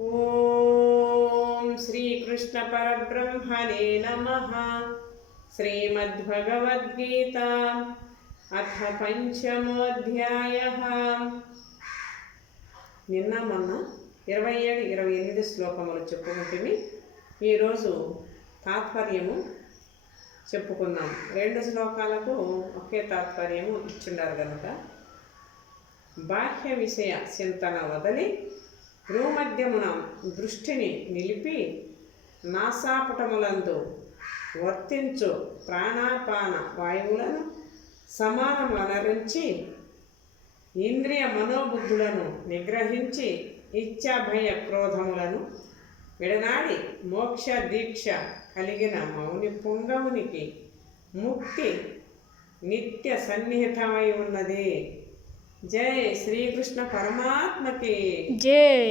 ఓం శ్రీకృష్ణ పరబ్రహ్మణే నమః. శ్రీమద్భగవద్గీత అథ పంచమోధ్యాయః. నిన్న మొన్న 27, 28 శ్లోకములు చెప్పుకుంటే ఈరోజు తాత్పర్యము చెప్పుకుందాం. 2 శ్లోకాలకు ఒకే తాత్పర్యము ఇచ్చిండారు కనుక బాహ్య విషయ చింతన వదిలి భూమధ్యమున దృష్టిని నిలిపి నాసాపుటములందు వర్తించు ప్రాణాపాన వాయువులను సమానమనరించి ఇంద్రియ మనోబుద్ధులను నిగ్రహించి ఇచ్ఛాభయ క్రోధములను విడనాడి మోక్ష దీక్ష కలిగిన మౌని పుంగవునికి ముక్తి నిత్య సన్నిహితమై ఉన్నది. జై శ్రీకృష్ణ పరమాత్మకి జై.